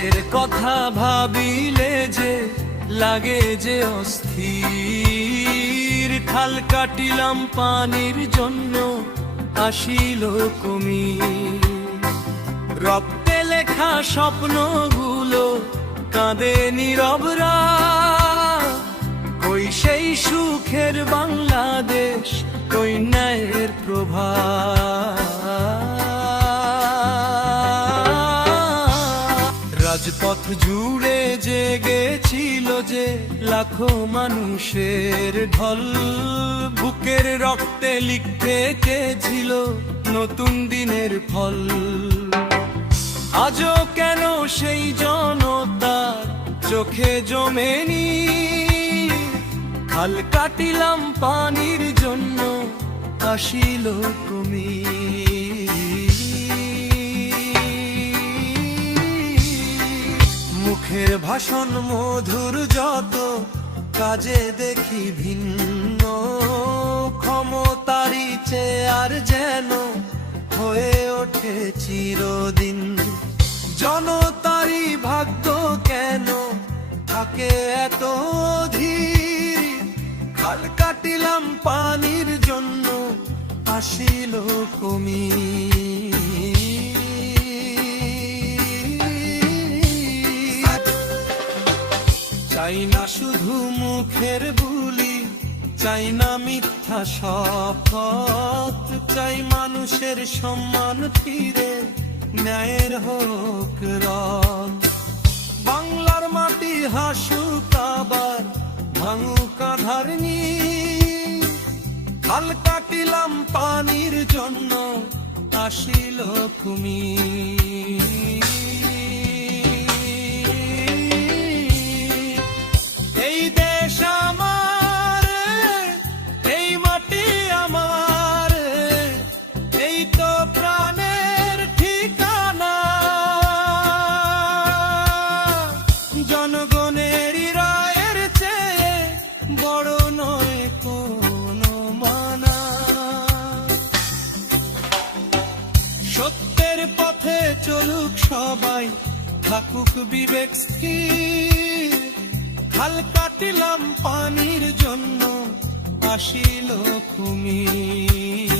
দেশের কথা ভাবিলে যে লাগে যে অস্থির, খাল কাটিলাম পানির জন্য আসিল কুমির। রক্তে লেখা স্বপ্নগুলো কাঁদে নীরবরা, কই সেই সুখের বাংলাদেশ, কই ন্যায়ের প্রভা। রাজপথ জুড়ে জেগেছিল যে লাখো মানুষের ঢল, বুকের রক্তে লিখতে চেয়েছিল নতুন দিনের ফল। আজও কেন সেই জনতার চোখে জমেনি, খাল কাটিলাম পানির জন্য আসিল কুমির। মুখের ভাষণ মধুর যত, কাজে দেখি ভিন্ন, ক্ষমতারই চেয়ার যেন হয়ে ওঠে চিরদিন। জনতারই ভাগ্য কেন থাকে এত ধীর, খাল কাটিলাম পানির জন্য আসিল কুমির। চাই না শুধু মুখের বুলি, চাই না মিথ্যা শপথ, চাই মানুষের সম্মান ফিরে, ন্যায়ের হোক রথ। বাংলার মাটি হাসুক আবার, ভাঙুক আঁধার নীল, খাল কাটিলাম পানির জন্য আসিল কুমির। এই দেশ আমার, এই মাটি আমার, এই তো প্রাণের ঠিকানা। জনগণের রায়ের চেয়ে বড় নয় কোনো মানা। সত্যের পথে চলুক সবাই, থাকুক বিবেক স্থির, খাল কাটিলাম পানির জন্য আসিল কুমির।